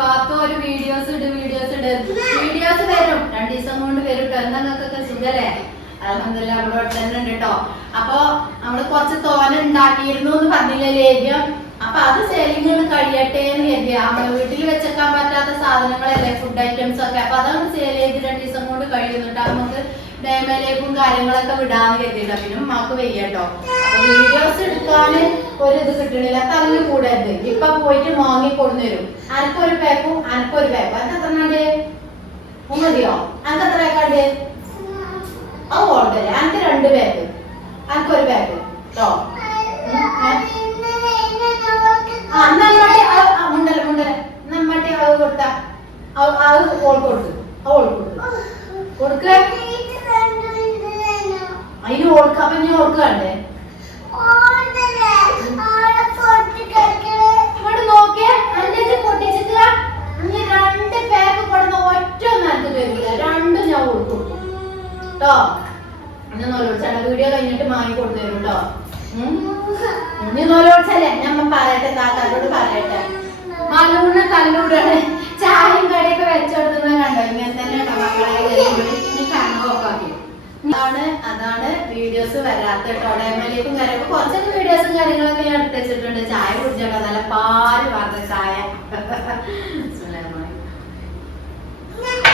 പാത്തു ഒരു വീഡിയോസ് ഇട് വീഡിയോസ് ഇട്. വീഡിയോസ് വരും. രണ്ടു ദിവസം കൊണ്ട് വരും കേട്ടോ എന്താ നിങ്ങൾക്കൊക്കെ സുഖല്ലേ? അലഹമില്ല ഇവിടെ തന്നെ ഉണ്ട് കേട്ടോ അപ്പൊ നമ്മൾ കുറച്ച് തോന ഉണ്ടാക്കിയിരുന്നു എന്ന് പറഞ്ഞില്ലേ ലേഹ്യം അപ്പൊ അത് സെല്ലിങ് കഴിയട്ടെ എന്ന് കരുതി. നമ്മൾ വീട്ടിൽ വെച്ചേക്കാൻ പറ്റാത്ത സാധനങ്ങളല്ലേ ഫുഡ് ഐറ്റംസ് ഒക്കെ. അപ്പൊ അതാണ് സെയിൽ ചെയ്ത് രണ്ടു ദിവസം കൊണ്ട് കഴിയുന്നുണ്ട് നമുക്ക് ഡേമയിലേക്കും കാര്യങ്ങളൊക്കെ വിടാന്ന് കരുതിയില്ല പിന്നെ ഉമ്മാക്ക് വയ്യട്ടോ. വീഡിയോസ് എടുക്കാന് ഒരു ഇത് കിട്ടണില്ല തല്ല് കൂടരുത്. ഇപ്പൊ പോയിട്ട് വാങ്ങി കൊടുന്നു വരും അനക്കൊരു പേപ്പും അനക്കൊരു പേപ്പും അനക്ക് എത്ര നാട് ഉമ്മതിയോ അനക്ക് എത്ര കണ്ട് അത് ഓർഡർ അനക്ക് രണ്ട് പേപ്പ് അനക്കൊരു പേപ്പ് കേട്ടോ ആ അത് കൊടുത്ത? കൊടുത്തു ഓൾ കൊടുത്തു കൊടുക്ക. അതിന് ഓൾക്ക് അപ്പൊ നീ ഓൾക്ക് കണ്ടേ? ഇങ്ങോട്ട് നോക്കിയേ എന്റെ ഇത് പൊട്ടിച്ചിട്ട് നീ രണ്ട് പാക്ക് കൊടുന്ന ഒറ്റ ഒന്നും തരില്ല രണ്ടും ഞാൻ കൊടുക്കും. കേട്ടോ ഞാൻ നോലോടിച്ചാണ് വീഡിയോ കഴിഞ്ഞിട്ട് വാങ്ങി കൊടുത്തു തരും കേട്ടോ ഇനി നോലോടിച്ചല്ലേ ഞാൻ പറയട്ടെ താത്താരോട് പറയട്ടെ. മലൂണ് കല്ലൂടാണ് വീഡിയോസ് വരാത്ത കേട്ടോ. ഡയമലേക്കും കാര്യമൊക്കെ കുറച്ചൊക്കെ വീഡിയോസും കാര്യങ്ങളൊക്കെ ഞാൻ എടുത്ത് വെച്ചിട്ടുണ്ട്. ചായ കുടിച്ചോട്ടോ. നല്ല പാൽ പറഞ്ഞ ചായ.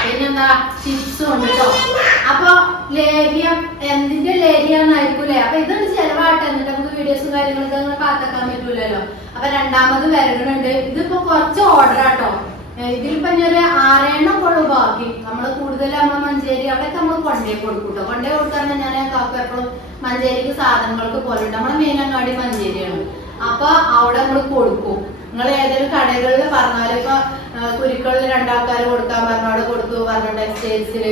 പിന്നെന്താ? ചിപ്സും ഉണ്ട് കേട്ടോ അപ്പൊ ലേഹ്യം എന്തിന്റെ ലേഹ്യാന്നായിരിക്കൂലേ അപ്പൊ ഇതൊരു ചെലവാട്ടെ എന്നിട്ട് നമുക്ക് വീഡിയോസും കാര്യങ്ങളൊക്കെ അങ്ങനെ പാത്തക്കാൻ പറ്റൂലല്ലോ. അപ്പൊ രണ്ടാമത് വരണുണ്ട്. ഇതിപ്പോ കുറച്ച് ഓർഡർ ആട്ടോ. ഇതിലിപ്പോ പറഞ്ഞൊരു ആരെണ്ണം ഉള്ളു ബാക്കി. നമ്മൾ കൂടുതൽ നമ്മൾ മഞ്ചേരി അവിടെയൊക്കെ നമ്മൾ കൊണ്ടേ കൊടുക്കൂട്ടോ. കേട്ടോ കൊണ്ടേ കൊടുക്കാൻ ഞാൻ കാക്ക എപ്പോഴും മഞ്ചേരിക്ക് സാധനങ്ങൾക്ക് പോലുണ്ട്. നമ്മുടെ മെയിനങ്ങാടി മഞ്ചേരിയാണ്. അപ്പൊ അവിടെ നമ്മൾ കൊടുക്കും. നിങ്ങൾ ഏതെങ്കിലും കടകളിൽ പറഞ്ഞാലും ഇപ്പൊ കുരുക്കളിൽ രണ്ടാൾക്കാർ കൊടുക്കാൻ പറഞ്ഞോടെ കൊടുത്തു പറഞ്ഞു ടെക്സ്റ്റൈൽസിൽ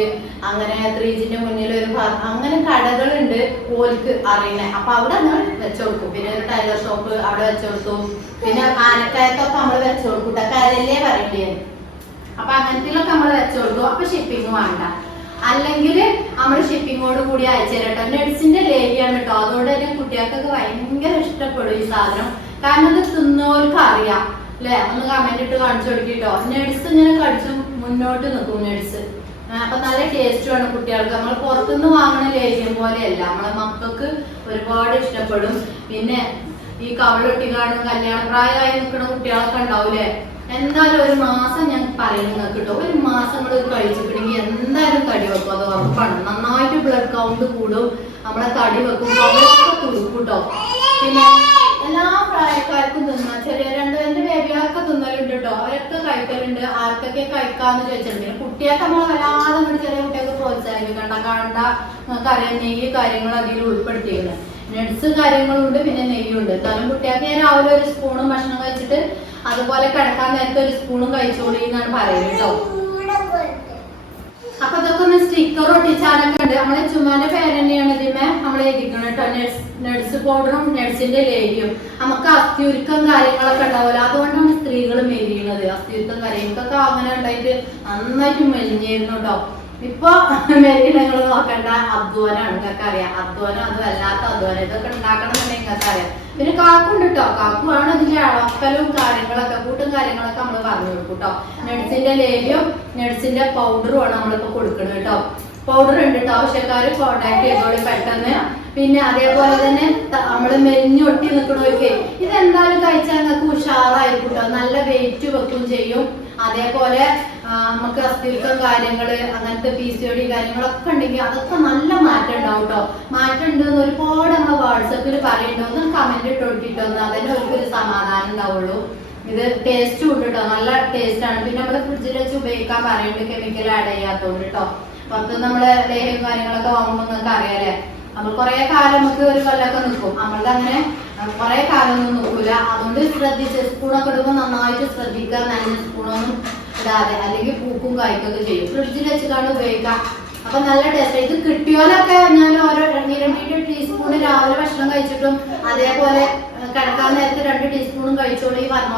അങ്ങനെ ത്രീജിന്റെ മുന്നിൽ ഒരു അങ്ങനെ കടകളുണ്ട് ഓൽക്ക് അറിയണേ. അപ്പൊ അവിടെ നമ്മൾ വെച്ചുകൊടുക്കും പിന്നെ ഒരു ടൈലർ ഷോപ്പ് അവിടെ വെച്ചുകൊടുത്തു പിന്നെ ആനക്കായത്തൊക്കെ നമ്മൾ വെച്ചുകൊടുക്കും. കരല്ലേ പറയണ്ടേ? അപ്പൊ അങ്ങനത്തിലൊക്കെ നമ്മൾ വെച്ചുകൊടുക്കും അപ്പൊ ഷിപ്പിംഗ് വേണ്ട. അല്ലെങ്കിൽ നമ്മൾ ഷിപ്പിങ്ങോട് കൂടി അയച്ചു തരട്ടോ നെഡ്സിന്റെ ലേഹിയാണ് കേട്ടോ അതുകൊണ്ട് തന്നെ കുട്ടികൾക്കൊക്കെ ഭയങ്കര ഇഷ്ടപ്പെടും ഈ സാധനം. കാരണം ഇത് തിന്നോർക്ക് അറിയാം അല്ലെ ഒന്ന് കമന്റ് ഇട്ട് കാണിച്ചു കൊടുക്കിട്ടോ. നെഡ്സ് ഇങ്ങനെ കടിച്ചു മുന്നോട്ട് നിൽക്കും നെഡ്സ് അപ്പൊ നല്ല ടേസ്റ്റുമാണ് കുട്ടികൾക്ക്. നമ്മൾ പുറത്തുനിന്ന് വാങ്ങണ ലേഹ്യം പോലെയല്ല. നമ്മളെ മക്കൾക്ക് ഒരുപാട് ഇഷ്ടപ്പെടും. പിന്നെ ഈ കവളൊട്ടി കാണും കല്യാണ പ്രായമായി നിൽക്കുന്ന കുട്ടികളൊക്കെ ഉണ്ടാവൂലേ? എന്തായാലും ഒരു മാസം ഞാൻ പറയുന്നത് കേട്ടോ ഒരു മാസം ഇത് കഴിച്ചിട്ടുണ്ടെങ്കിൽ എന്തായാലും തടി വെക്കും. അത് ഉറപ്പാണ്. നന്നായിട്ട് ബ്ലഡ് കൗണ്ട് കൂടും. നമ്മളെ തടി വെക്കും. കവളൊക്കെ തുടുക്കും കേട്ടോ പിന്നെ എല്ലാ പ്രായക്കാർക്കും തിന്നാ. ചെറിയ രണ്ട് രണ്ട് കേട്ടോ അവരൊക്കെ കഴിക്കലുണ്ട് ആർക്കൊക്കെ കഴിക്കാന്ന് ചോദിച്ചിട്ടുണ്ട്. പിന്നെ കുട്ടിയൊക്കെ നമ്മൾ വല്ലാതെ അങ്ങോട്ട് ചെറിയ കുട്ടികൾക്ക് പ്രോത്സാഹിപ്പിക്കണ്ട. കാണണ്ട നമുക്ക് അറിയാം നെയ്യ് കാര്യങ്ങൾ അതിൽ ഉൾപ്പെടുത്തിയിരുന്നു നട്സ് കാര്യങ്ങളുണ്ട് പിന്നെ നെയ്യുണ്ട്. കാരണം കുട്ടികൾക്ക് ഞാൻ രാവിലെ ഒരു സ്പൂണും ഭക്ഷണം കഴിച്ചിട്ട് അതുപോലെ കിടക്കാൻ നേരത്തെ ഒരു സ്പൂണും കഴിച്ചോളി എന്നാണ് പറയുന്നത് കേട്ടോ. അപ്പൊ ഇതൊക്കെ ഒന്ന് സ്റ്റിക്കർ ഒട്ടിച്ചാലൊക്കെ ഉണ്ട്. നമ്മളെ ചുമ്മാന്റെ പേര് തന്നെയാണ് ഇതിമേ നമ്മൾ എഴുതിക്കണം കേട്ടോ നട്സ് പൗഡറും നഴ്സിന്റെ ലേഹ്യം. നമുക്ക് അസ്ഥിയുരുക്കം കാര്യങ്ങളൊക്കെ ഉണ്ടാവില്ല അതുകൊണ്ടാണ് സ്ത്രീകൾ മെലിയുന്നത് അസ്ഥിയുരുക്കം കാര്യങ്ങൾക്കൊക്കെ അങ്ങനെ ഉണ്ടായിട്ട് നന്നായിട്ട് മെലിഞ്ഞിരുന്നു കേട്ടോ ഇപ്പൊ മെലിനങ്ങൾ നോക്കണ്ട അധ്വാനാണ് നിങ്ങൾക്ക് അറിയാം. അധ്വാനം അത് വല്ലാത്ത അധ്വാനം ഇതൊക്കെ ഉണ്ടാക്കണം എന്നുണ്ടെങ്കിൽ നിങ്ങൾക്ക് അറിയാം. പിന്നെ കാക്കുണ്ട് കേട്ടോ ആണ് ഇതിന്റെ അളക്കലും കാര്യങ്ങളൊക്കെ കൂട്ടും കാര്യങ്ങളൊക്കെ നമ്മൾ പറഞ്ഞു കൊടുക്കും കേട്ടോ നട്സിന്റെ ലേലും പൗഡറും ആണ് നമ്മളിപ്പോ കൊടുക്കുന്നത് കേട്ടോ പൗഡർ ഉണ്ട് കേട്ടോ ആവശ്യക്കാർ കോണ്ടാക്ട് ചെയ്തോളി പെട്ടെന്ന്. പിന്നെ അതേപോലെ തന്നെ നമ്മൾ മെലിഞ്ഞൊട്ടി ഇത് ഇതെന്തായാലും കഴിച്ചാൽ നിങ്ങൾക്ക് ഉഷാറായിരിക്കും കേട്ടോ നല്ല വെയിറ്റ് വെക്കും ചെയ്യും. അതേപോലെ നമുക്ക് അസ്ഥിത്വം കാര്യങ്ങൾ അങ്ങനത്തെ പി സി ഒ ഡി കാര്യങ്ങളൊക്കെ ഉണ്ടെങ്കിൽ അതൊക്കെ നല്ല മാറ്റം ഉണ്ടാവും കേട്ടോ മാറ്റം ഉണ്ടെന്ന് ഒരുപാട് നമ്മൾ വാട്സപ്പിൽ പറയണ്ടോന്ന് കമന്റ് ഇട്ട് കൊടുത്തിട്ടൊന്ന് അതന്നെ ഒരു സമാധാനം ഉണ്ടാവുള്ളൂ. ഇത് ടേസ്റ്റ് ഉണ്ട് നല്ല ടേസ്റ്റ് ആണ്. പിന്നെ നമ്മൾ ഫ്രിഡ്ജിൽ വെച്ച് ഉപയോഗിക്കാൻ പറയുന്നുണ്ട് കെമിക്കൽ ആഡ് ചെയ്യാത്തോണ്ട് കേട്ടോ പുറത്ത് നമ്മൾ ലേഹ്യം കാര്യങ്ങളൊക്കെ വാങ്ങുമ്പോൾ നിങ്ങൾക്ക് അറിയാലേ നമ്മൾ കുറെ കാലം നമുക്ക് ഒരു കൊല്ലമൊക്കെ നിൽക്കും നമ്മളുടെ അങ്ങനെ കുറെ കാലം ഒന്നും നിൽക്കൂല അതുകൊണ്ട് ശ്രദ്ധിച്ച് സ്പൂണൊക്കെ ഇടുമ്പോൾ നന്നായിട്ട് ശ്രദ്ധിക്കുക. നല്ല സ്പൂണൊന്നും ഇടാതെ അല്ലെങ്കിൽ പൂക്കും കായ്ക്കൊക്കെ ചെയ്യും. ഫ്രിഡ്ജിൽ വെച്ചിട്ടാണ് ഉപയോഗിക്കാം അപ്പൊ നല്ല ടേസ്റ്റ് ഇത് കിട്ടിയോലൊക്കെ ഞാൻ ഓരോ രണ്ട് ടീസ്പൂൺ രാവിലെ ഭക്ഷണം കഴിച്ചിട്ടും അതേപോലെ കിടക്കാൻ നേരത്തെ രണ്ട് ടീസ്പൂണും കഴിച്ചോളൂ ഈ പറഞ്ഞ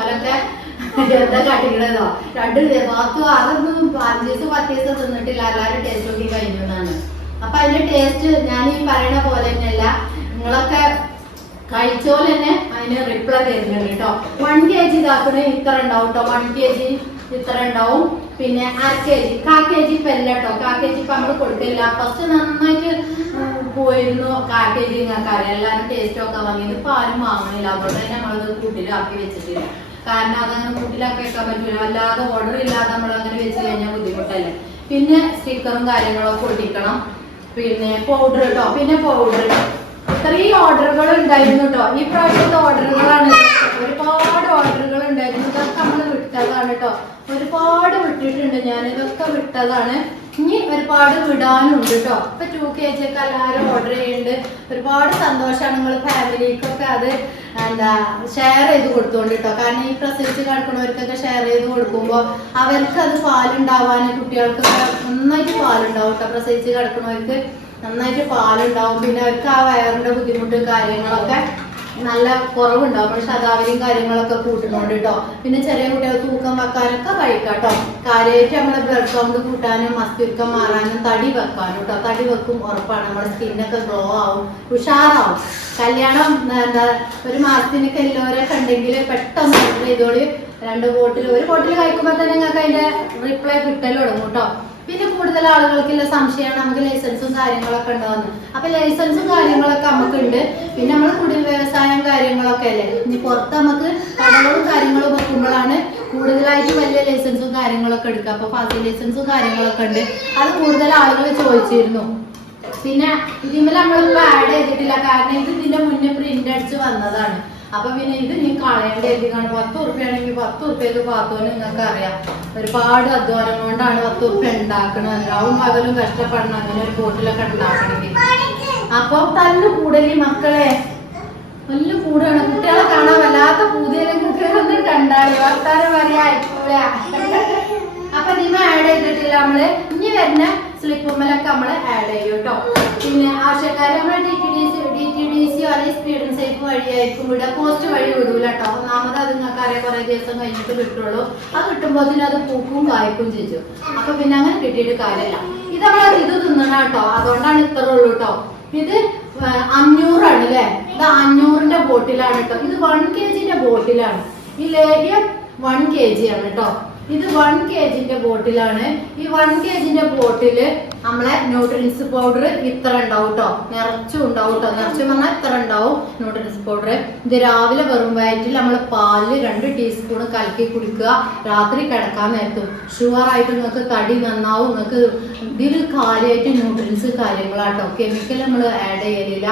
കാട്ടിക്കണതോ? രണ്ട് ബാക്കി അതൊന്നും അഞ്ച് ദിവസം പത്ത് ദിവസം തിന്നിട്ടില്ല. എല്ലാവരും ടേസ്റ്റ് നോക്കി കഴിഞ്ഞു എന്നാണ്. അപ്പൊ അതിന്റെ ടേസ്റ്റ് ഞാൻ ഈ പറയുന്ന പോലെ തന്നെയല്ല. നിങ്ങളൊക്കെ കഴിച്ചോലെ തന്നെ അതിന് റിപ്ലൈ തരുന്നുണ്ട് കേട്ടോ. വൺ കെ ജി ഇതാക്കണ ഇത്ര ഉണ്ടാവും കേട്ടോ. വൺ കെ ജി ഇത്ര ഉണ്ടാവും പിന്നെ അര കെ ജി കാ കെ ജി ഇപ്പൊ അല്ല കേട്ടോ കാ കെ ജി ഇപ്പൊ നമ്മൾ കൊടുക്കില്ല ഫസ്റ്റ് നന്നായിട്ട് പോയിരുന്നു. കാ കെ ജി നിങ്ങൾക്ക് അറിയാം. എല്ലാവരും ടേസ്റ്റ് ഒക്കെ വാങ്ങിയത്. ഇപ്പൊ ആരും വാങ്ങണില്ല. അതുകൊണ്ട് തന്നെ നമ്മളത് കൂട്ടിലാക്കി വെച്ചിട്ടില്ല. കാരണം അതങ്ങനെ കൂട്ടിലാക്കി വെക്കാൻ പറ്റില്ല അല്ലാതെ ഓർഡർ ഇല്ലാതെ നമ്മൾ അങ്ങനെ വെച്ച് കഴിഞ്ഞാൽ ബുദ്ധിമുട്ടല്ലേ. പിന്നെ സ്റ്റിക്കറും കാര്യങ്ങളൊക്കെ ഒട്ടിക്കണം. പിന്നെ പൗഡർ കേട്ടോ പിന്നെ പൗഡർ ഇത്രയും ഓർഡറുകൾ ഉണ്ടായിരുന്നു കേട്ടോ ഈ പ്രാവശ്യത്തെ ഓർഡറുകളാണ് ഒരുപാട് ഓർഡറുകൾ ഉണ്ടായിരുന്നു. ഇതൊക്കെ നമ്മൾ വിട്ടതാണ് കേട്ടോ ഒരുപാട് വിട്ടിട്ടുണ്ട് ഞാൻ. ഇതൊക്കെ വിട്ടതാണ്. ഇനി ഒരുപാട് വിടാനുണ്ട് കേട്ടോ ഇപ്പൊ ടു കെ ജി ഒക്കെ എല്ലാവരും ഓർഡർ ചെയ്യുന്നുണ്ട് ഒരുപാട് സന്തോഷമാണ് നിങ്ങൾ ഫാമിലിക്കൊക്കെ അത് എന്താ ഷെയർ ചെയ്ത് കൊടുത്തോണ്ട് കേട്ടോ കാരണം ഈ പ്രസവിച്ച് കിടക്കുന്നവർക്കൊക്കെ ഷെയർ ചെയ്ത് കൊടുക്കുമ്പോൾ അവർക്ക് അത് പാലുണ്ടാവാൻ കുട്ടികൾക്ക് നന്നായിട്ട് പാലുണ്ടാവും കേട്ടോ പ്രസവിച്ച് കിടക്കുന്നവർക്ക് നന്നായിട്ട് പാലുണ്ടാവും. പിന്നെ അവർക്ക് ആ വയറിന്റെ ബുദ്ധിമുട്ട് കാര്യങ്ങളൊക്കെ നല്ല കുറവുണ്ടാവും. പക്ഷെ ശതാവരിയും കാര്യങ്ങളൊക്കെ കൂട്ടുന്നുണ്ട് കേട്ടോ. പിന്നെ ചെറിയ കുട്ടികൾ തൂക്കം വെക്കാനൊക്കെ കഴിക്കാം കേട്ടോ കാര്യമായിട്ട് നമ്മളെ ബ്ലഡ് കൗണ്ട് കൂട്ടാനും മസ്തിഷ്കം മാറാനും തടി വെക്കാനും കേട്ടോ. തടി വെക്കും ഉറപ്പാണ്. നമ്മുടെ സ്കിന്നൊക്കെ ഗ്ലോ ആവും ഉഷാറാവും. കല്യാണം എന്താ ഒരു മാസത്തിനൊക്കെ എല്ലാവരൊക്കെ കണ്ടെങ്കിൽ പെട്ടെന്ന് ഓർഡർ രണ്ട് ബോട്ടിൽ ഒരു ബോട്ടിൽ കഴിക്കുമ്പോൾ തന്നെ നിങ്ങൾക്ക് അതിന്റെ റിപ്ലൈ കിട്ടൽ തുടങ്ങും കേട്ടോ. പിന്നെ കൂടുതൽ ആളുകൾക്കുള്ള സംശയമാണ് നമുക്ക് ലൈസൻസും കാര്യങ്ങളൊക്കെ ഉണ്ടാവുന്നത്. അപ്പൊ ലൈസൻസും കാര്യങ്ങളൊക്കെ നമുക്ക് ഉണ്ട് പിന്നെ നമ്മൾ കുടിൽ വ്യവസായം കാര്യങ്ങളൊക്കെ അല്ലേ? ഇനി പുറത്ത് നമുക്ക് കടകളും കാര്യങ്ങളും വെക്കുമ്പോഴാണ് കൂടുതലായിട്ട് വലിയ ലൈസൻസും കാര്യങ്ങളൊക്കെ എടുക്കുക. അപ്പൊ ഫാസ്റ്റ് ലൈസൻസും കാര്യങ്ങളൊക്കെ ഉണ്ട്. അത് കൂടുതൽ ആളുകൾ ചോദിച്ചിരുന്നു. പിന്നെ ഇതിമ്മൽ നമ്മളിപ്പോ ആഡ് ചെയ്തിട്ടില്ല. കാരണം ഇത് ഇതിന്റെ മുന്നേ പ്രിന്റ് അടിച്ച് വന്നതാണ്. അപ്പൊ പിന്നെ ഇത് നീ കളയേണ്ട എഴുതിക്കാണ് പത്ത് ഉറുപ്പ്യാണെങ്കിൽ പത്ത് ഉറുപ്പ്യക്ക് പാത്തോന്ന് നിങ്ങൾക്ക് അറിയാം ഒരുപാട് അധ്വാനം കൊണ്ടാണ് പത്ത് ഉറുപ്പ്യ ഉണ്ടാക്കണത് രാവും പകലും കഷ്ടപ്പെടണം. അങ്ങനെ ഒരു ബോട്ടിലൊക്കെ ഉണ്ടാക്കണമെങ്കിൽ അപ്പൊ തല്ല് കൂടലി മക്കളെ. നല്ല കൂടാണ്. കുട്ടികളെ കാണാൻ വല്ലാത്ത പൂതിയിലേക്ക് ഒന്ന് കണ്ടാളി വർത്താനം പറയാ അപ്പൊ നിങ്ങൾ ആഡ് ചെയ്തിട്ടില്ല നമ്മൾ. ഇനി വരുന്ന സ്ലിപ്പുമ്മലൊക്കെ നമ്മൾ ആഡ് ചെയ്യൂട്ടോ. പിന്നെ ആവശ്യക്കാരെ നമ്മളെ അല്ലെങ്കിൽ സ്പീഡ് സേഫ് വഴിയായിരിക്കും. വിടുക പോസ്റ്റ് വഴി വിടൂല കേട്ടോ ഒന്നാമത് അത് നിങ്ങൾക്ക് അറിയാം കുറെ ദിവസം കഴിഞ്ഞിട്ട് കിട്ടുള്ളൂ. അത് കിട്ടുമ്പോൾ അത് പൂക്കും കായ്ക്കും ചെയ്യും. അപ്പൊ പിന്നെ അങ്ങനെ കിട്ടിയിട്ട് കാര്യമില്ല. ഇത് നമ്മൾ ഇത് തിന്നണം കേട്ടോ അതുകൊണ്ടാണ് ഇത്ര ഉള്ളൂ കേട്ടോ ഇത് അഞ്ഞൂറാണ് അല്ലേ ഇത് അഞ്ഞൂറിന്റെ ബോട്ടിലാണ് കേട്ടോ ഇത് വൺ കെ ജിന്റെ ബോട്ടിലാണ്. ഈ ലേഹ്യം വൺ കെ ജി ആണ് കേട്ടോ ഇത് വൺ കെ ജിന്റെ ബോട്ടിലാണ്. ഈ വൺ കെ ജിന്റെ ബോട്ടിൽ നമ്മളെ ന്യൂട്രിൻസ് പൗഡർ ഇത്ര ഉണ്ടാവും കേട്ടോ നിറച്ചും ഉണ്ടാവും കേട്ടോ നിറച്ചു പറഞ്ഞാൽ ഇത്ര ഉണ്ടാവും ന്യൂട്രിൻസ് പൗഡർ ഇത് രാവിലെ വെറും വയറ്റിൽ നമ്മൾ പാലിൽ രണ്ട് ടീസ്പൂൺ കലക്കി കുടിക്കുക. രാത്രി കിടക്കാൻ നേരത്തും ഷുഗർ ആയിട്ട് നിങ്ങൾക്ക് തടി നന്നാവും. നിങ്ങൾക്ക് ഇതിൽ കാര്യമായിട്ട് ന്യൂട്രിൻസ് കാര്യങ്ങളാട്ടോ. കെമിക്കൽ നമ്മൾ ആഡ് ചെയ്യലില്ല.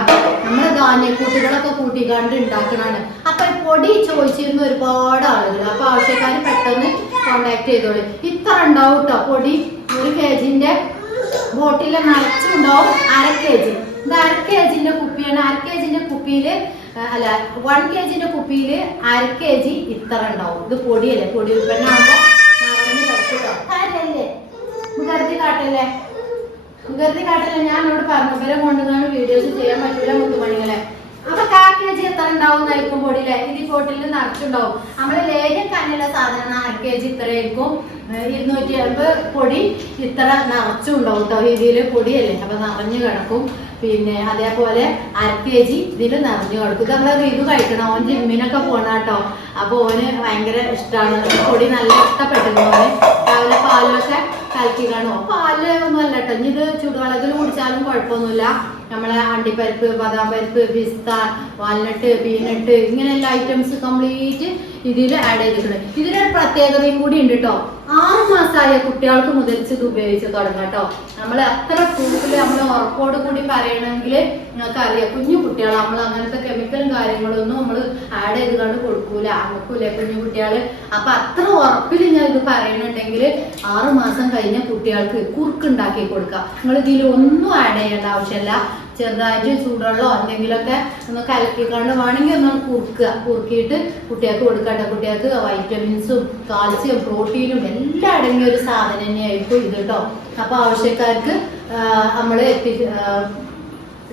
നമ്മൾ ധാന്യക്കൂട്ടുകളൊക്കെ കൂട്ടിക്കാണ്ട് ഉണ്ടാക്കണാണ്. അപ്പൊ പൊടി ചോദിച്ചിരുന്ന ഒരുപാട് ആളുകൾ അപ്പൊ ആവശ്യക്കാർ പെട്ടെന്ന് കോണ്ടാക്ട് ചെയ്തോളൂ. ഇത്ര ഉണ്ടാവും കേട്ടോ പൊടി. ഒരു കെ ജിന്റെ ബോട്ടിൽ നിറച്ചുണ്ടാവും അര കെ ജി ഇത് അര കെ ജിന്റെ കുപ്പിയാണ്. അര കെ ജിന്റെ കുപ്പിയിൽ ആ, അല്ല വൺ കെ ജിന്റെ കുപ്പിയിൽ അര കെ ജി ഇത്ര ഉണ്ടാവും. ഇത് പൊടിയല്ലേ? പൊടി ഉൽപ്പന്നമാകുമ്പോ നിറഞ്ഞ് കിടക്കും ട്ടോ. കാര്യല്ലേ മുഖർത്തി കാട്ടല്ലേ? മുഖർത്തി കാട്ടല്ലേ? ഞാൻ ഇവിടെ പറഞ്ഞു. ഇവരെ കൊണ്ടുവന്നാണ് വീഡിയോസ് ചെയ്യാൻ പറ്റില്ല മുത്തുമണികളെ. അപ്പൊ കാക്കേജ് എത്ര ഉണ്ടാവും എന്നായിരിക്കും പൊടിയിലെ? ഇത് ഫോട്ടിൽ നിറച്ചുണ്ടാവും. നമ്മൾ ലേഹ്യം കണ്ണിലെ സാധനം നാല് കെ ജി ഇത്ര ആയിരിക്കും ഇരുന്നൂറ്റി അമ്പത് പൊടി ഇത്ര നിറച്ചും ഉണ്ടാവും കേട്ടോ ഇതിൽ പൊടിയല്ലേ? അപ്പൊ നിറഞ്ഞു കിടക്കും. പിന്നെ അതേപോലെ അര കെ ജി ഇതിൽ നിറഞ്ഞു കിടക്കും. ഇത് നമ്മൾ ഇത് കഴിക്കണം. ഓൻ ജിമ്മിനൊക്കെ പോണ കേട്ടോ അപ്പൊ ഓന് ഭയങ്കര ഇഷ്ടമാണ് പൊടി നല്ല ഇഷ്ടപ്പെട്ടിരുന്നു ഓന് രാവിലെ പാലൊക്കെ കലക്കി കാണും പാൽ ഒന്നും അല്ല കേട്ടോ ഇനി ഇത് ചൂടുവെള്ളത്തിൽ കുടിച്ചാലും കുഴപ്പമൊന്നുമില്ല. നമ്മളെ അണ്ടിപ്പരിപ്പ് ബദാം പരിപ്പ് പിസ്ത വാൽനട്ട് പീനട്ട് ഇങ്ങനെയുള്ള ഐറ്റംസ് കംപ്ലീറ്റ് ഇതിൽ ആഡ് ചെയ്തിട്ടുണ്ട്. ഇതിനൊരു പ്രത്യേകതയും കൂടി ഉണ്ട് കേട്ടോ ആറ് മാസമായ കുട്ടികൾക്ക് മുതൽച്ച് ഇത് ഉപയോഗിച്ച് തുടങ്ങാം കേട്ടോ. നമ്മൾ എത്ര കൂടുതൽ നമ്മൾ ഉറപ്പോട് കൂടി പറയണമെങ്കിൽ നിങ്ങൾക്ക് അറിയാം കുഞ്ഞു കുട്ടികൾ നമ്മൾ അങ്ങനത്തെ കെമിക്കലും കാര്യങ്ങളൊന്നും നമ്മൾ ആഡ് ചെയ്ത് കണ്ട് കൊടുക്കൂല. അമ്മക്കൂല കുഞ്ഞു കുട്ടികൾ അപ്പൊ അത്ര ഉറപ്പിൽ ഞാൻ ഇത് പറയണുണ്ടെങ്കിൽ ആറ് മാസം കഴിഞ്ഞ കുട്ടികൾക്ക് കുറുക്കുണ്ടാക്കി കൊടുക്കാം. നിങ്ങൾ ഇതിൽ ഒന്നും ആഡ് ചെയ്യേണ്ട ആവശ്യമില്ല. ചെറുതായിട്ട് ചൂടുവെള്ളമോ എന്തെങ്കിലുമൊക്കെ ഒന്ന് കലക്കിക്കൊണ്ട് വേണമെങ്കിൽ ഒന്ന് കുറുക്കുക. കുറുക്കിയിട്ട് കുട്ടികൾക്ക് കൊടുക്കട്ടെ. കുട്ടികൾക്ക് വൈറ്റമിൻസും കാൽസ്യം പ്രോട്ടീനും എല്ലാം അടങ്ങിയ ഒരു സാധനം തന്നെയായിരിക്കും ഇത് കേട്ടോ. അപ്പോൾ ആവശ്യക്കാർക്ക് നമ്മൾ എത്തി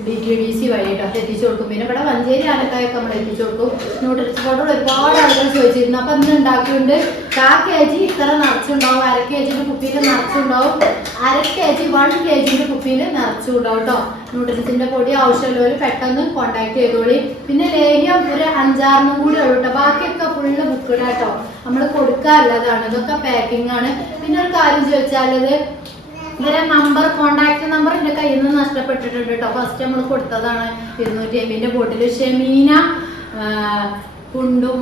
ഡി ടി ഡി സി വഴിയിട്ടൊക്കെ എത്തിച്ചു കൊടുക്കും. പിന്നെ ഇവിടെ മഞ്ചേരി ആനക്കായൊക്കെ നമ്മൾ എത്തിച്ചു കൊടുക്കും. ന്യൂട്രിഷൻ പൗഡർ ഒരുപാട് ആളുകൾ ചോദിച്ചിരുന്നു. അപ്പം ഇന്ന് ഉണ്ടാക്കിയിട്ടുണ്ട് കാ കെ ജി ഇത്ര നിറച്ചുണ്ടാവും. അര കെ ജിന്റെ കുപ്പിയിൽ നിറച്ചുണ്ടാവും. അര കെ ജി വൺ കെ ജിന്റെ കുപ്പിയിൽ നിറച്ചുണ്ടാവും കേട്ടോ. ന്യൂട്രിഷന്റെ പൊടി ആവശ്യമുള്ളവർ പെട്ടെന്ന് കോണ്ടാക്ട് ചെയ്തോളി. പിന്നെ ലേഹ്യം ഒരു അഞ്ചാറിനും കൂടി ഉള്ളൂ കേട്ടോ. ബാക്കിയൊക്കെ ഫുള്ള് ബുക്കിടാട്ടോ കേട്ടോ നമ്മൾ അതാണ് ഇതൊക്കെ പാക്കിംഗ് ആണ്. പിന്നെ ഒരു കാര്യം ചോദിച്ചാലത് ഇവരെ നമ്പർ കോണ്ടാക്ട് നമ്പർ എന്റെ കയ്യിൽ നിന്ന് നഷ്ടപ്പെട്ടിട്ടുണ്ട് കേട്ടോ ഫസ്റ്റ് നമ്മൾ കൊടുത്തതാണ് ഇരുന്നൂറ്റി അമ്പിന്റെ ബോട്ടിൽ ഷെമീന കുണ്ടും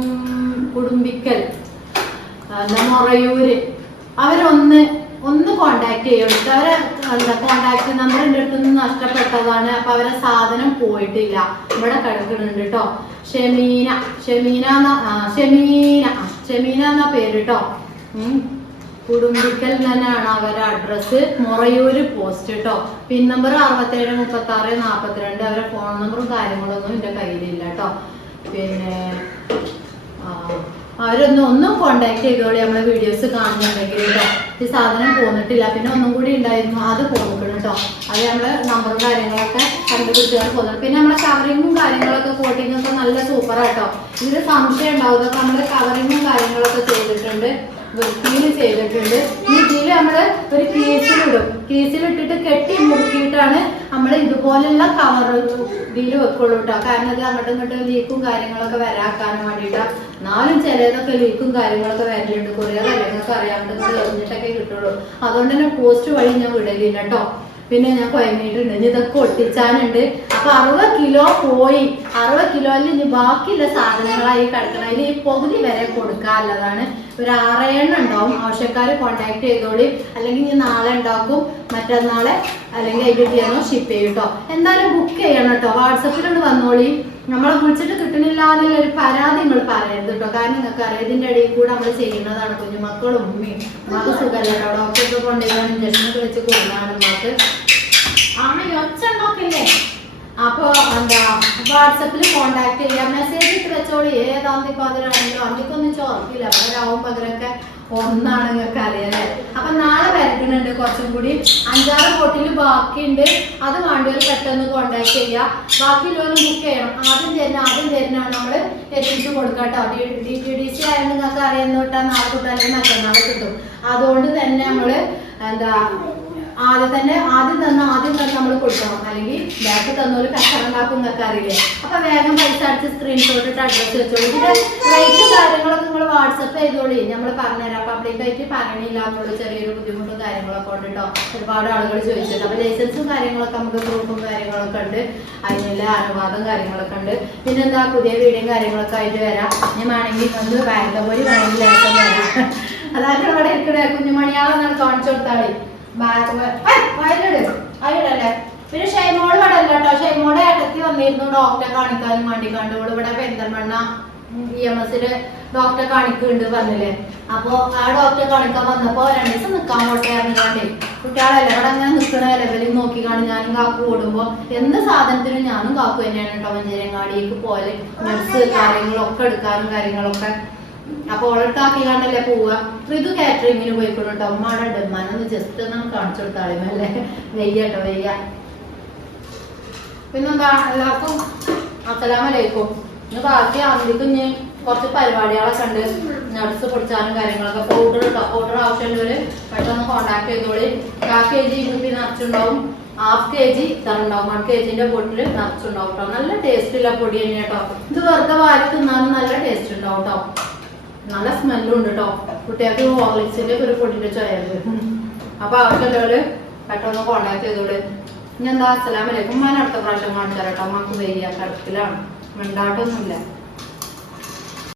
കുടുംബിക്കൽ മൊറയൂര്. അവരൊന്ന് ഒന്ന് കോണ്ടാക്ട് ചെയ്യും. അവരെ എന്താ കോണ്ടാക്ട് നമ്പർ എന്റെ അടുത്ത് നിന്ന് നഷ്ടപ്പെട്ടതാണ്. അപ്പൊ അവരെ സാധനം പോയിട്ടില്ല. ഇവിടെ കിടക്കുന്നുണ്ട് കേട്ടോ ഷെമീന ഷെമീന ഷെമീന ഷെമീന എന്നാ പേര് കേട്ടോ. കുടുംബിക്കൽ തന്നെയാണ് അവരുടെ അഡ്രസ്സ് മൊറയൂര് പോസ്റ്റ് കേട്ടോ പിൻ നമ്പർ അറുപത്തേഴ് മുപ്പത്തി ആറ് നാൽപ്പത്തിരണ്ട് അവരുടെ ഫോൺ നമ്പറും കാര്യങ്ങളൊന്നും എന്റെ കയ്യിലില്ല കേട്ടോ പിന്നെ അവരൊന്നും ഒന്നും കോണ്ടാക്ട് ചെയ്തോളി നമ്മളെ വീഡിയോസ് കാണുന്നുണ്ടെങ്കിൽ കേട്ടോ ഈ സാധനം പോന്നിട്ടില്ല. പിന്നെ ഒന്നും കൂടി ഉണ്ടായിരുന്നു അത് പോന്നിക്കണം കേട്ടോ അത് നമ്മളെ നമ്പറും കാര്യങ്ങളൊക്കെ കണ്ടുപിടിച്ചാൽ പോകുന്നത് പിന്നെ നമ്മളെ കവറിങ്ങും കാര്യങ്ങളൊക്കെ കോട്ടിങ്ങൊക്കെ നല്ല സൂപ്പറാട്ടോ ഇതിന് സംശയം ഉണ്ടാവും. ഇതൊക്കെ നമ്മൾ കവറിങ്ങും കാര്യങ്ങളൊക്കെ ചെയ്തിട്ടുണ്ട്. വൃത്തിയിൽ ചെയ്തിട്ടുണ്ട്. ഈ ഇതിൽ നമ്മൾ ഒരു കേസിലിടും. കേസിലിട്ടിട്ട് കെട്ടി മുറുക്കിയിട്ടാണ് നമ്മൾ ഇതുപോലുള്ള കവർ ഇതിൽ വെക്കുള്ളൂ കേട്ടോ കാരണം ഇത് അങ്ങോട്ടും ഇങ്ങോട്ടും ലീക്കും കാര്യങ്ങളൊക്കെ വരാക്കാനും വേണ്ടിയിട്ടാ എന്നാലും ചിലതൊക്കെ ലീക്കും കാര്യങ്ങളൊക്കെ വരലുണ്ട്. കൊറിയർ അല്ലെങ്കിൽ അറിയാണ്ട് എറിഞ്ഞിട്ടൊക്കെ കിട്ടുള്ളൂ. അതുകൊണ്ട് തന്നെ പോസ്റ്റ് വഴി ഞാൻ വിടലില്ല കേട്ടോ പിന്നെ ഞാൻ കുഴങ്ങിയിട്ടുണ്ട് ഇനി ഇതൊക്കെ ഒട്ടിച്ചാനുണ്ട്. അപ്പൊ അറുപത് കിലോ പോയി അറുപത് കിലോയിൽ ഇനി ബാക്കിയുള്ള സാധനങ്ങളായി കിടക്കണം. അതിൽ ഈ പകുതി വരെ കൊടുക്കാനുള്ളതാണ് ഒരു ആറേണ്ണം ഉണ്ടാവും. ആവശ്യക്കാർ കോണ്ടാക്ട് ചെയ്തോളി. അല്ലെങ്കിൽ ഇനി നാളെ ഉണ്ടാക്കും. മറ്റന്നാളെ അല്ലെങ്കിൽ അതിന്റെ ചെയ്യണോ ഷിപ്പ് ചെയ്യും കേട്ടോ എന്തായാലും ബുക്ക് ചെയ്യണം കേട്ടോ വാട്സപ്പിലോട്ട് വന്നോളി. നമ്മളെ വിളിച്ചിട്ട് എന്നുള്ള ഒരു പരാതി നിങ്ങൾ പറയരുത് കേട്ടോ കാരണം നിങ്ങൾക്ക് അറിയാം ഇതിന്റെ ഇടയിൽ കൂടെ നമ്മൾ ചെയ്യുന്നതാണ് കുഞ്ഞുമക്കളും ഉമ്മയും. ഉമ്മക്ക് സുഖമല്ല ഡോക്ടർക്ക് കൊണ്ടുപോയി ഇഞ്ചക്ഷനൊക്കെ വെച്ച് കൊടുക്കാണ് ഉമ്മക്ക്. അമ്മ അപ്പൊ എന്താ വാട്സപ്പിൽ കോണ്ടാക്ട് ചെയ്യാം. മെസ്സേജ് ഇട്ട് വെച്ചോളി. ഏതാന്തി പകരാണെങ്കിലും അന്തിക്കൊന്നും ചോർക്കില്ല പകരാവും പകരൊക്കെ ഒന്നാണ് നിങ്ങൾക്ക് അറിയാല്ലേ അപ്പൊ നാളെ വരക്കുന്നുണ്ട് കുറച്ചും കൂടി. അഞ്ചാറ് ബോട്ടിൽ ബാക്കിയുണ്ട്. അത് വേണ്ടവർ പെട്ടെന്ന് കോണ്ടാക്ട് ചെയ്യുക ബാക്കിയുള്ളവർ ബുക്ക് ചെയ്യണം. ആദ്യം തരുന്ന ആദ്യം തരുന്നതാണ് നമ്മൾ എത്തിച്ചു കൊടുക്കാട്ടോ D D T D C ആയത് നിങ്ങൾക്ക് അറിയുന്ന തൊട്ടാൽ നാളെ അല്ലെങ്കിൽ മറ്റന്നാൾ കിട്ടും. അതുകൊണ്ട് തന്നെ നമ്മൾ എന്താ ആദ്യം തന്നെ ആദ്യം തന്ന ആദ്യം തന്നെ നമ്മൾ കൊടുക്കണം. അല്ലെങ്കിൽ ബാക്ക് തന്നൊരു കച്ചവടം ഉണ്ടാക്കും എന്നൊക്കെ അറിയില്ലേ? അപ്പൊ വേഗം പൈസ അടിച്ച് സ്ക്രീൻഷോട്ട് ഇട്ട് അഡ്രസ് വെച്ചോളൂ. പിന്നെ റേറ്റ് കാര്യങ്ങളൊക്കെ നിങ്ങൾ വാട്സപ്പ് ചെയ്തോളി. നമ്മൾ പറഞ്ഞുതരാം. പബ്ലിക് ആയിട്ട് പറയണില്ല എന്നുള്ള ചെറിയൊരു ബുദ്ധിമുട്ടും കാര്യങ്ങളൊക്കെ ഉണ്ട് കേട്ടോ ഒരുപാട് ആളുകൾ ചോദിച്ചിട്ടുണ്ട്. അപ്പൊ ലൈസൻസും കാര്യങ്ങളൊക്കെ നമുക്ക് പ്രൂഫും കാര്യങ്ങളൊക്കെ ഉണ്ട്. അതിനുള്ള അനുവാദം കാര്യങ്ങളൊക്കെ ഉണ്ട്. പിന്നെ എന്താ പുതിയ വീഡിയോ കാര്യങ്ങളൊക്കെ ആയിട്ട് വരാം. ഞാൻ വേണമെങ്കിൽ ഒന്ന് ബാങ്കപ്പൊരി വേണമെങ്കിൽ അതായത് ഇവിടെ ഇരിക്കണേ. കുഞ്ഞുമണിയാളെന്നാണ് കാണിച്ചു കൊടുത്താളേ. വയലിട് വയലിടല്ലേ പിന്നെ ഷൈമോൾ ഇവിടെ അല്ല കേട്ടോ. ഷൈമോടെ ഇടയ്ക്ക് വന്നിരുന്നു. ഡോക്ടറെ കാണിക്കാനും വേണ്ടി കണ്ടു ഇവിടെ പെരിന്തൽമണ്ണ ഇ എം എസിൽ ഡോക്ടറെ കാണിക്കുന്നുണ്ട് പറഞ്ഞില്ലേ. അപ്പൊ ആ ഡോക്ടറെ കാണിക്കാൻ വന്നപ്പോ രണ്ടു ദിവസം നിക്കാൻ പോട്ടെ അറിഞ്ഞാണ്ടേ കുട്ടികളെല്ലാം ഇവിടെ അങ്ങനെ നിൽക്കണ ലെവലിൽ നോക്കി കാണും ഞാനും കാക്കു ഓടുമ്പോ എന്ത് സാധനത്തിനും ഞാനും കാക്കു തന്നെയാണ് കേട്ടോ മഞ്ചേരങ്ങാടിക്ക് പോലെ നഴ്സ് കാര്യങ്ങളൊക്കെ എടുക്കാനും കാര്യങ്ങളൊക്കെ. അപ്പൊ ഓളട്ടാക്കി കണ്ടല്ലേ പോവുക? ഋതു കാറ്ററിങ്ങിന് പോയിക്കൊണ്ടോ ഉമ്മാടെ ഡെമ്മാനൊന്ന് ജസ്റ്റ് ഒന്ന് കാണിച്ചു കൊടുത്താളിമല്ലേ വെയ്യ കേട്ടോ വെയ്യ. പിന്നെന്താ? എല്ലാവർക്കും അസലാമലൈക്കും ഇന്ന് ബാക്കി അന്തിക്ക് ഇനി കുറച്ച് പരിപാടികളൊക്കെ ഉണ്ട്. നട്സ് പൊടിച്ചാലും കാര്യങ്ങളൊക്കെ പൗഡർ കേട്ടോ ഓർഡർ ആവശ്യമുള്ളവര് പെട്ടെന്ന് കോണ്ടാക്ട് ചെയ്തോളി. കാ കെ ജി കുപ്പി നിറച്ചുണ്ടാവും ഹാഫ് കെ ജി ഉണ്ടാവും വൺ കെ ജിന്റെ ബോട്ടിൽ നിറച്ചുണ്ടാവും കേട്ടോ. നല്ല ടേസ്റ്റ് ഉള്ള പൊടി തന്നെ കേട്ടോ. ഇത് വെറുതെ വാരി തിന്നാലും നല്ല ടേസ്റ്റ് ഉണ്ടാവും കേട്ടോ. നല്ല സ്മെല്ലും ഉണ്ട് കേട്ടോ കുട്ടികൾക്ക് ഹോർലിക്സിന്റെ ഒരു പൊടിന്റെ ചോയത് അപ്പൊ ആവശ്യമുള്ളവര് പെട്ടെന്ന് കോണ്ടാക്ട് ചെയ്തോട്. ഞാൻ എന്താ അസലാമലേക്കും ഞാൻ അടുത്ത പ്രാവശ്യം കാണിച്ചു മാക്ക് കേട്ടോ. അമ്മയ്ക്ക് വയ്യ കടത്തിലാണ് മിണ്ടാട്ടൊന്നുമില്ല